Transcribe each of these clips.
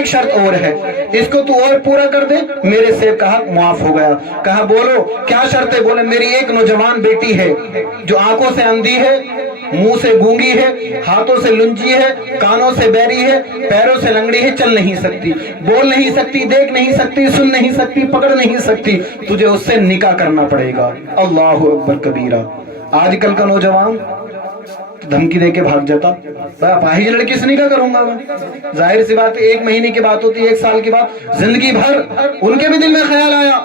ایک شرط اور ہے، اس کو تو اور پورا کر دے، میرے سے کا حق معاف ہو گیا۔ کہا بولو کیا شرط ہے؟ بولے میری ایک نوجوان بیٹی ہے جو آنکھوں سے اندھی ہے، منہ سے گونگی ہے، ہاتھوں سے لنجی ہے، کانوں سے بہری ہے، پیروں سے لنگڑی ہے، چل نہیں سکتی، بول نہیں سکتی، دیکھ نہیں سکتی، سن نہیں سکتی، پکڑ نہیں سکتی، تجھے اس سے نکاح کرنا پڑے گا۔ اللہ اکبر کبیرہ۔ آج کل کا نوجوان دھمکی دے کے بھاگ جاتا، اپاہج لڑکی سے نکاح کروں گا میں۔ ظاہر سی بات ہے، 1 مہینے کی بات ہوتی ہے، 1 سال کی بات، زندگی بھر ان کے بھی دل میں خیال آیا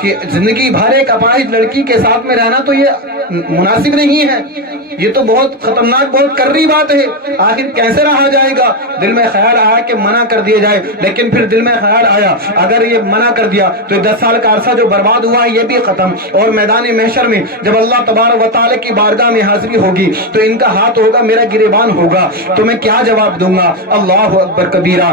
کہ زندگی بھر ایک اپاہج لڑکی کے ساتھ میں رہنا تو یہ مناسب نہیں ہے، یہ تو بہت خطرناک، بہت کرری بات ہے، آخر کیسے رہا جائے گا؟ دل میں خیال آیا کہ منع کر دیا جائے، لیکن پھر دل میں خیال آیا اگر یہ منع کر دیا تو 10 سال کا عرصہ جو برباد ہوا یہ بھی ختم، اور میدان محشر میں جب اللہ تبارک و تعالی کی بارگاہ میں حاضری ہوگی تو ان کا ہاتھ ہوگا، میرا گریبان ہوگا، تو میں کیا جواب دوں گا؟ اللہ اکبر کبیرہ۔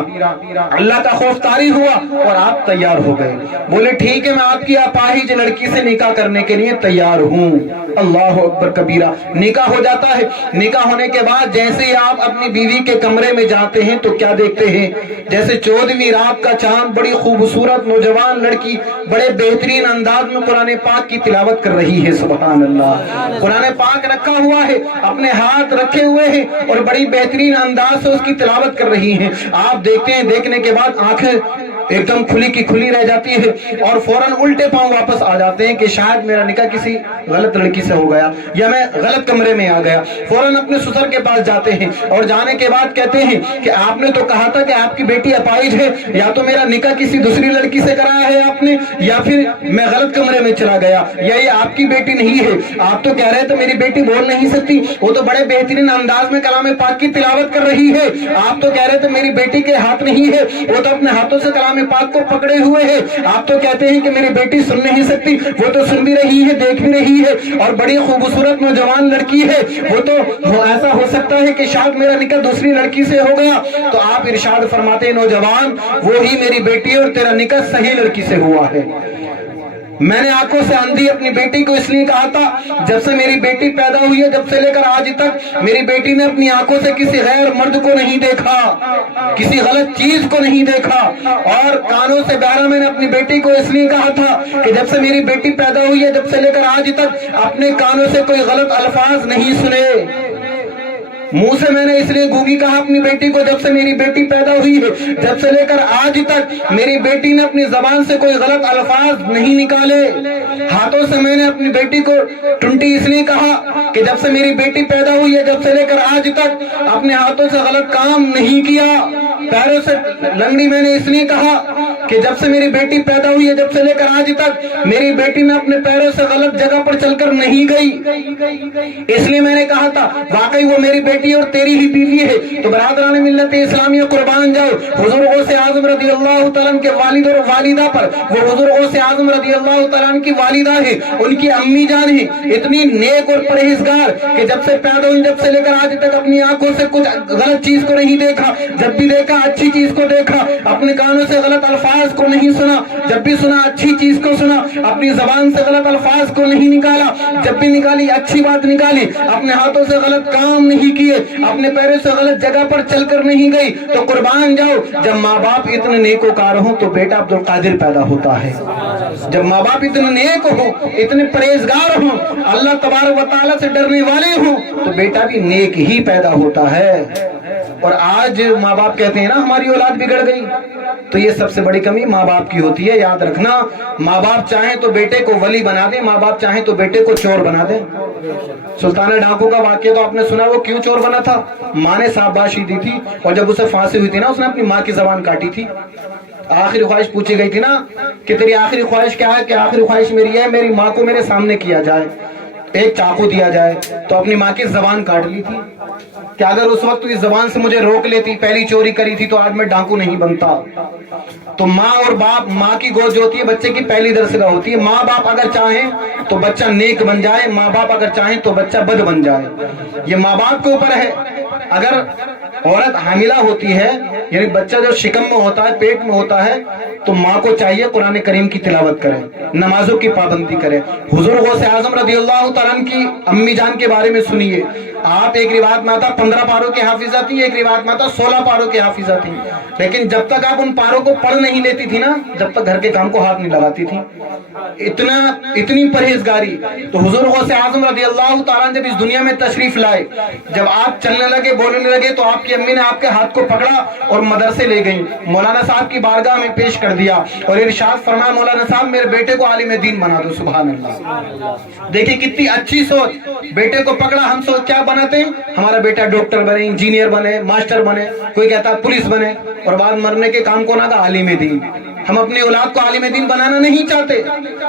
اللہ کا خوف طاری ہوا اور آپ تیار ہو گئے، بولے ٹھیک ہے میں آپ کی اپاہج لڑکی سے نکاح کرنے کے لیے تیار ہوں۔ اللہ اکبر کبیرہ۔ نکاح ہو جاتا ہے، نکاح ہونے کے بعد جیسے ہی آپ اپنی بیوی کے کمرے میں جاتے ہیں تو کیا دیکھتے ہیں؟ جیسے 14ویں رات کا چاند، بڑی خوبصورت نوجوان لڑکی بڑے بہترین انداز میں قرآن پاک کی تلاوت کر رہی ہے، سبحان اللہ۔ قرآن پاک رکھا ہوا ہے، اپنے ہاتھ رکھے ہوئے ہیں اور بڑی بہترین انداز سے اس کی تلاوت کر رہی ہیں۔ آپ دیکھتے ہیں، دیکھنے کے بعد آنکھیں ایک دم کھلی کی کھلی رہ جاتی ہے اور فوراً الٹے پاؤں واپس آ جاتے ہیں کہ شاید میرا نکاح کسی غلط لڑکی سے ہو گیا یا میں غلط کمرے میں آ گیا۔ فوراً اپنے سسر کے پاس جاتے ہیں اور جانے کے بعد کہتے ہیں کہ آپ نے تو کہا تھا کہ آپ کی بیٹی اپاہج ہے، یا تو میرا نکاح کسی دوسری لڑکی سے کرایا ہے آپ نے، یا پھر میں غلط کمرے میں چلا گیا، یا یہ آپ کی بیٹی نہیں ہے۔ آپ تو کہہ رہے تھے میری بیٹی بول نہیں سکتی، وہ تو بڑے بہترین انداز میں کلام پاک کی تلاوت کر رہی ہے۔ آپ تو کہہ رہے تھے میری بیٹی کے ہاتھ نہیں ہے، وہ تو اپنے ہاتھوں سے کلام پاک کو پکڑے ہوئے ہے۔ آپ تو کہتے ہیں کہ میری بیٹی سن نہیں سکتی، وہ تو سن بھی رہی ہے، دیکھ بھی رہی ہے، اور بڑی خوبصورت نوجوان لڑکی ہے، وہ تو ایسا ہو سکتا ہے کہ شاید میرا نکاح دوسری لڑکی سے ہو گیا۔ تو آپ ارشاد فرماتے ہیں نوجوان وہی میری بیٹی ہے اور تیرا نکاح صحیح لڑکی سے ہوا ہے۔ میں نے آنکھوں سے اندھی اپنی بیٹی کو اس لیے کہا تھا، جب سے میری بیٹی پیدا ہوئی ہے جب سے لے کر آج تک میری بیٹی نے اپنی آنکھوں سے کسی غیر مرد کو نہیں دیکھا، کسی غلط چیز کو نہیں دیکھا، اور کانوں سے بہرا میں نے اپنی بیٹی کو اس لیے کہا تھا کہ جب سے میری بیٹی پیدا ہوئی ہے جب سے لے کر آج تک اپنے کانوں سے کوئی غلط الفاظ نہیں سنے۔ منہ سے میں نے اس لیے گونگی کہا اپنی بیٹی کو، جب سے میری بیٹی پیدا ہوئی ہے جب سے لے کر آج تک میری بیٹی نے اپنی زبان سے کوئی غلط الفاظ نہیں نکالے۔ ہاتھوں سے میں نے اپنی بیٹی کو ٹنٹی اس لیے کہا کہ جب سے میری بیٹی پیدا ہوئی ہے جب سے لے کر آج تک اپنے ہاتھوں سے غلط کام نہیں کیا۔ پیروں سے لنگڑی میں نے اس لیے کہا کہ جب سے میری بیٹی پیدا ہوئی ہے جب سے لے کر آج تک میری بیٹی نے اپنے پیروں سے غلط جگہ پر چل کر نہیں گئی، اس لیے میں نے کہا تھا واقعی وہ میری بیٹی اور تیری ہی بیوی ہے۔ تو برادران ملت اسلامیہ قربان جاؤ، حضور غوث اعظم رضی اللہ تعالیٰ عنہ کے والد اور والدہ پر، وہ حضور غوث اعظم رضی اللہ تعالیٰ عنہ کی والدہ ہے، ان کی امی جان ہے، اتنی نیک اور پرہیزگار کہ جب سے پیدا ہوئی جب سے لے کر آج تک اپنی آنکھوں سے کچھ غلط چیز کو نہیں دیکھا، جب بھی دیکھا اچھی چیز کو دیکھا، اپنے کانوں سے غلط الفاظ کو نہیں سنا، جب بھی سنا اچھی چیز کو سنا، اپنی زبان سے غلط الفاظ کو نہیں نکالا، جب بھی نکالی اچھی بات نکالی، اپنے ہاتھوں سے غلط کام نہیں کیے، اپنے پیروں سے غلط جگہ پر چل کر نہیں گئی۔ تو قربان جاؤ، جب ماں باپ اتنے نیکوکار ہوں تو بیٹا عبدالقادر پیدا ہوتا ہے۔ جب ماں باپ اتنے نیک ہوں، اتنے پرہیزگار ہوں، اللہ تبارک و تعالیٰ سے ڈرنے والے ہوں تو بیٹا بھی نیک ہی پیدا ہوتا ہے۔ اور آج ماں باپ کہتے ہیں نا ہماری اولاد بگڑ گئی، تو یہ سب سے بڑی کمی ماں باپ کی ہوتی ہے۔ یاد رکھنا، ماں باپ چاہیں تو بیٹے کو ولی بنا دیں، ماں باپ چاہیں تو بیٹے کو چور بنا دیں۔ سلطان ڈاکو کا واقعہ تو آپ نے سنا، وہ کیوں چور بنا تھا؟ ماں نے شاباشی دی تھی اور جب اسے پھانسی ہوئی تھی نا اس نے اپنی ماں کی زبان کاٹی تھی۔ آخری خواہش پوچھی گئی تھی نا کہ تیری آخری خواہش کیا ہے؟ کہ آخری خواہش میری ہے میری ماں کو میرے سامنے کیا جائے، ایک چاقو دیا جائے، تو اپنی ماں کی زبان کاٹ لی تھی کہ اگر اس وقت اس زبان سے مجھے روک لیتی، پہلی چوری کری تھی تو آج میں ڈاکو نہیں بنتا۔ تو ماں اور باپ، ماں کی گود جو ہوتی ہے بچے کی پہلی درسگاہ ہوتی ہے۔ ماں باپ اگر چاہیں تو بچہ نیک بن جائے، ماں باپ اگر چاہیں تو بچہ بد بن جائے، یہ ماں باپ کے اوپر ہے۔ اگر عورت حاملہ ہوتی ہے یعنی بچہ جو شکم میں ہوتا ہے پیٹ میں ہوتا ہے تو ماں کو چاہیے قرآن کریم کی تلاوت کرے نمازوں کی پابندی کرے حضور غوث اعظم رضی اللہ تعالیٰ عنہ کی امی جان کے بارے میں سنیے آپ ایک روایت میں آتا 15 پاروں کے حافظہ تھی ایک روایت میں آتا 16 پاروں کے حافظہ تھی لیکن جب تک آپ ان پاروں کو پڑھ نہیں لیتی تھی نا جب تک گھر کے کام کو ہاتھ نہیں لگاتی تھی اتنی پرہیزگاری تو حضور غوث اعظم رضی اللہ تعالیٰ جب اس دنیا میں تشریف لائے جب آپ چلنے لگے بولنے لگے تو آپ کی امی نے آپ کے ہاتھ کو پکڑا اور مدرسے لے گئیں مولانا صاحب کی بارگاہ میں پیش کر دیا اور ارشاد فرمایا مولانا صاحب میرے بیٹے کو عالم دین بنا دو سبحان اللہ دیکھیں کتنی اچھی سوچ بیٹے کو پکڑا ہم سوچ کیا بناتے ہیں ہمارا بیٹا ڈاکٹر بنے انجینئر بنے ماسٹر بنے کوئی کہتا ہے پولیس بنے اور بعد مرنے کے کام کو نہ کہا عالم دین ہم اپنی اولاد کو عالم دین بنانا نہیں چاہتے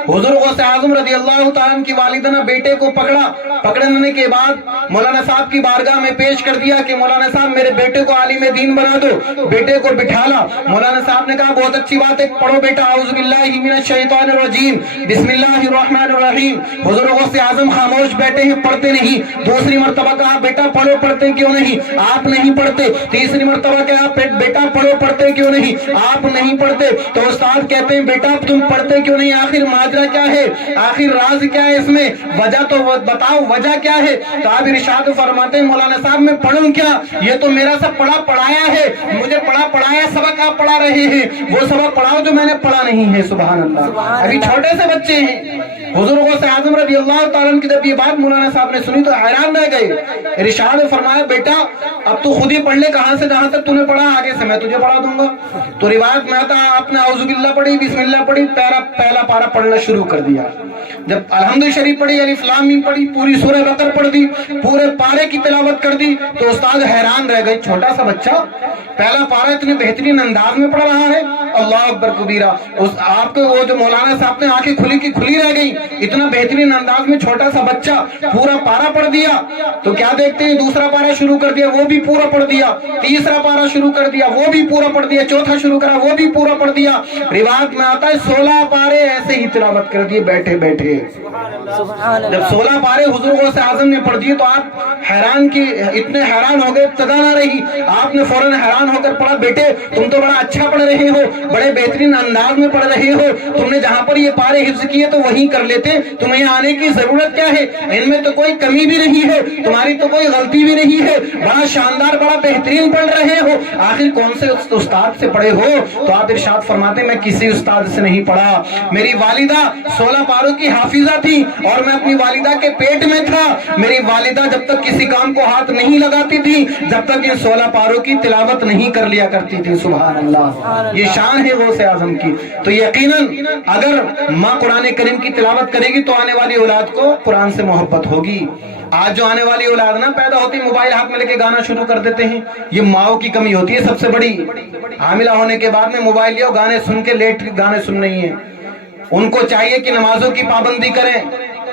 حضور غوث اعظم رضی اللہ تعالیٰ کی والدہ نے بیٹے کو پکڑنے کے بعد مولانا صاحب کی بارگاہ میں پیش کر دیا کہ مولانا صاحب میرے بیٹے کو عالم دین بنا دو بیٹے کو بٹھالا مولانا صاحب نے کہا بہت اچھی بات ہے پڑھو بیٹا اعوذ باللہ من الشیطان الرجیم بسم اللہ الرحمن الرحیم حضور غوث اعظم خاموش بیٹھے ہیں پڑھتے نہیں دوسری مرتبہ کہا بیٹا پڑھو پڑھتے کیوں نہیں آپ نہیں پڑھتے تیسری مرتبہ کہا بیٹا پڑھو پڑھتے کیوں نہیں آپ نہیں پڑھتے تو استاد کہتے ہیں بیٹا تم پڑھتے کیوں نہیں آخر ماجرا کیا ہے آخر راز کیا ہے اس میں وجہ تو بتاؤ وجہ کیا ہے تو آپ ارشاد فرماتے ہیں مولانا صاحب میں پڑھوں کیا یہ تو میرا سب پڑھا پڑھایا ہے مجھے پڑھایا سبق آپ پڑھا رہے ہیں وہ سبق پڑھاؤ جو میں نے پڑھا نہیں ہے سبحان اللہ ابھی چھوٹے سے بچے ہیں حضور غوث اعظم رضی اللہ تعالیٰ عنہ کی جب یہ بات مولانا صاحب نے سنی تو حیران رہ گئے ارشاد فرمایا بیٹا اب تو خود ہی پڑھ لے کہاں سے جہاں تک تو نے پڑھا آگے سے میں تجھے پڑھا دوں گا تو روایت میں آتا آپ نے اعوذ باللہ پڑھی بسم اللہ پڑھی پہلا پارا پڑھنا شروع کر دیا جب الحمد شریف پڑھی الف لام میم پڑھی پوری سورہ بقرہ پڑھ دی پورے پارے کی تلاوت کر دی تو استاد حیران رہ گئے چھوٹا سا بچہ پہلا پارا اتنے بہترین انداز میں پڑھ رہا ہے اللہ اکبر کبیرہ آپ کو وہ جو مولانا صاحب نے آنکھیں کھلی کی کھلی رہ گئی اتنا بہترین انداز میں چھوٹا سا بچہ پورا پارا پڑھ دیا تو کیا دیکھتے ہیں دوسرا پارا شروع کر دیا وہ بھی پورا پڑھ دیا تیسرا پارا شروع کر دیا وہ بھی پورا پڑھ دیا چوتھا شروع کرا وہ بھی پورا پڑھ دیا روایت میں آتا ہے 16 پارے ایسے ہی تلاوت کر دیے بیٹھے بیٹھے جب 16 پارے حضور غوث اعظم نے پڑھ دیے تو آپ اتنے حیران ہو گئے ابتدا نہ رہی آپ نے فوراً حیران ہو کر پڑھا بیٹے تم تو بڑا اچھا پڑھ رہے ہو بڑے بہترین انداز میں پڑھ رہے ہو تم نے جہاں پر یہ پارے حفظ کیے تو وہیں کر لیتے تمہیں یہاں آنے کی ضرورت کیا ہے ان میں تو کوئی کمی بھی نہیں ہے تمہاری تو کوئی غلطی بھی نہیں ہے بڑا شاندار بڑا بہترین پڑھ رہے ہو آخر کون سے استاد سے پڑھے ہو تو آپ ارشاد فرماتے میں کسی استاد سے نہیں پڑھا میری والدہ 16 پاروں کی حافظہ تھی اور میں اپنی والدہ کے پیٹ میں تھا میری والدہ جب تک کسی کام کو ہاتھ نہیں لگاتی تھی جب تک ان 16 پاروں کی تلاوت نہیں کر لیا کرتی تھی سبحان اللہ یہ شان ہے غوث اعظم کی تو یقیناً اگر ماں قرآن کریم کی تلاوت کرے گی تو آنے والی اولاد کو قرآن سے محبت ہوگی آج جو آنے والی اولاد نا پیدا ہوتی موبائل ہاتھ میں لے کے گانا شروع کر دیتے ہیں یہ ماؤں کی کمی ہوتی ہے سب سے بڑی حاملہ ہونے کے بعد میں موبائل لیا گانے سن کے لیٹ گانے سن نہیں ہے ان کو چاہیے کہ نمازوں کی پابندی کریں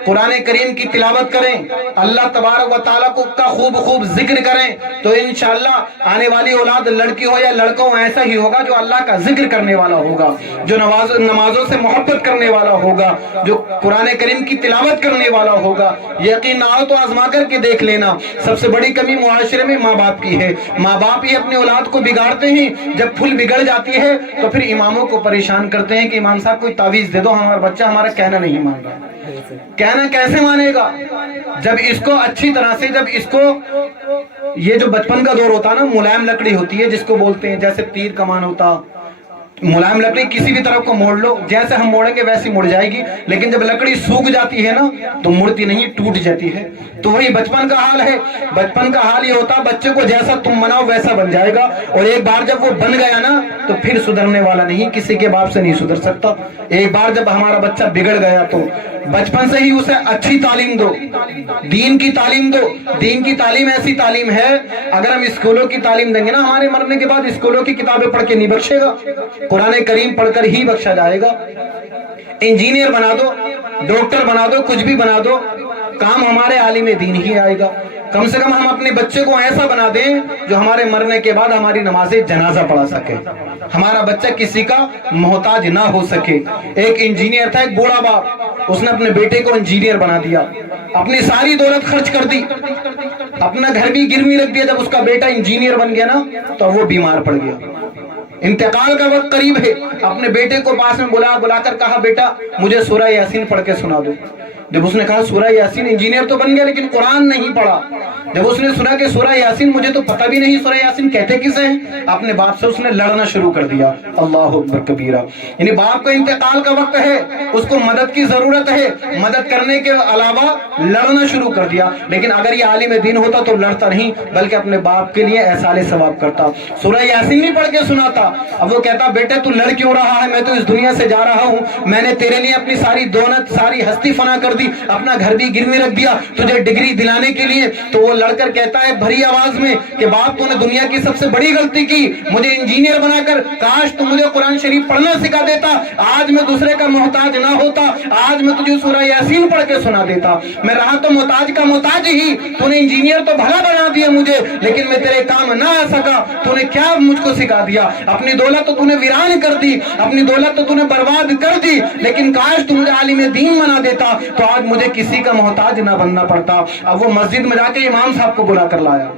قرآن کریم کی تلاوت کریں اللہ تبارک و تعالیٰ کا خوب ذکر کریں تو انشاءاللہ آنے والی اولاد لڑکی ہو یا لڑکا ہو ایسا ہی ہوگا جو اللہ کا ذکر کرنے والا ہوگا جو نمازوں سے محبت کرنے والا ہوگا جو قرآن کریم کی تلاوت کرنے والا ہوگا یقین نہ ہو تو آزما کر کے دیکھ لینا سب سے بڑی کمی معاشرے میں ماں باپ کی ہے ماں باپ ہی اپنی اولاد کو بگاڑتے ہیں جب پھول بگڑ جاتی ہے تو پھر اماموں کو پریشان کرتے ہیں کہ امام صاحب کوئی تعویذ دے دو ہمارا بچہ ہمارا کہنا نہیں مان رہا کہنا کیسے مانے گا جب اس کو اچھی طرح سے جب اس کو یہ جو بچپن کا دور ہوتا نا ملائم لکڑی ہوتی ہے جس کو بولتے ہیں جیسے تیر کمان ہوتا ملائم لکڑی کسی بھی طرف کو موڑ لو جیسے ہم موڑیں گے ویسی مڑ جائے گی لیکن جب لکڑی سوکھ جاتی ہے نا تو مڑتی نہیں ٹوٹ جاتی ہے تو وہی بچپن کا حال ہے بچپن کا حال یہ ہوتا بچے کو جیسا تم بناؤ ویسا بن جائے گا اور ایک بار جب وہ بن گیا نا تو پھر سدھرنے والا نہیں کسی کے باپ سے نہیں سدھر سکتا ایک بار جب ہمارا بچہ بگڑ گیا تو بچپن سے ہی اسے اچھی تعلیم دو دین کی تعلیم دو دین کی تعلیم ایسی تعلیم ہے اگر ہم اسکولوں کی تعلیم دیں گے نا ہمارے مرنے کے بعد اسکولوں کی کتابیں پڑھ کے نہیں بخشے گا قرآن کریم پڑھ کر ہی بخشا جائے گا انجینئر بنا دو ڈاکٹر بنا دو کچھ بھی بنا دو کام ہمارے عالم دین ہی آئے گا کم سے کم ہم اپنے بچے کو ایسا بنا دیں جو ہمارے مرنے کے بعد ہماری نماز جنازہ پڑھا سکے ہمارا بچہ کسی کا محتاج نہ ہو سکے ایک انجینئر تھا ایک بوڑھا باپ اس نے اپنے بیٹے کو انجینئر بنا دیا اپنی ساری دولت خرچ کر دی اپنا گھر بھی گروی رکھ دیا. جب اس کا بیٹا انجینئر بن گیا نا تو وہ بیمار پڑ گیا, انتقال کا وقت قریب ہے. اپنے بیٹے کو پاس میں بلا کر کہا بیٹا مجھے سورہ یاسین پڑھ کے سنا دو. جب اس نے کہا سورہ یاسین, انجینئر تو بن گیا لیکن قرآن نہیں پڑھا. جب اس نے سنا کہ سورہ یاسین, مجھے تو پتہ بھی نہیں سورہ یاسین کہتے کسے ہیں, اپنے باپ سے اس نے لڑنا شروع کر دیا. اللہ اکبر کبیرہ. یعنی باپ کا انتقال کا وقت ہے, اس کو مدد کی ضرورت ہے, مدد کرنے کے علاوہ لڑنا شروع کر دیا. لیکن اگر یہ عالم دین ہوتا تو لڑتا نہیں بلکہ اپنے باپ کے لیے احسال ثواب کرتا, سورہ یاسین نہیں پڑھ کے سناتا. اب وہ کہتا بیٹے تو لڑ کیوں رہا ہے, میں تو اس دنیا سے جا رہا ہوں, میں نے تیرے لیے اپنی ساری دولت ساری ہستی فنا کر دی, اپنا گھر بھی گروی رکھ دیا تجھے ڈگری دلانے کے لیے. تو وہ لڑ کر کہتا ہے بھری آواز میں کہ باپ تو نے دنیا کی سب سے بڑی غلطی کی, مجھے انجینئر بنا کر, کاش تو مجھے قرآن شریف پڑھنا سکھا دیتا, آج میں دوسرے کا محتاج نہ ہوتا, آج میں تجھے سورہ یاسین پڑھ کے سنا دیتا. میں رہا تو محتاج کا محتاج ہی, تو نے انجینئر تو بھلا بنا دیا مجھے, لیکن میں تیرے کام نہ آ سکا. تو نے کیا مجھ کو سکھا دیا, اپنی دولت تو تو نے ویران کر دی, اپنی دولت تو تو نے برباد کر دی, لیکن کاش تو مجھے عالم دین بنا دیتا تو آج مجھے کسی کا محتاج نہ بننا پڑتا. اب وہ مسجد میں جا کے امام صاحب کو بلا کر لایا.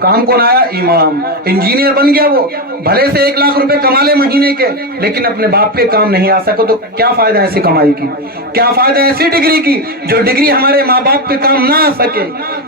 کام کون آیا؟ امام. انجینئر بن گیا وہ, بھلے سے 1 لاکھ روپے کما لے مہینے کے, لیکن اپنے باپ کے کام نہیں آ سکا. تو کیا فائدہ ایسی کمائی کی, کیا فائدہ ایسی ڈگری کی جو ڈگری ہمارے ماں باپ کے کام نہ آ سکے.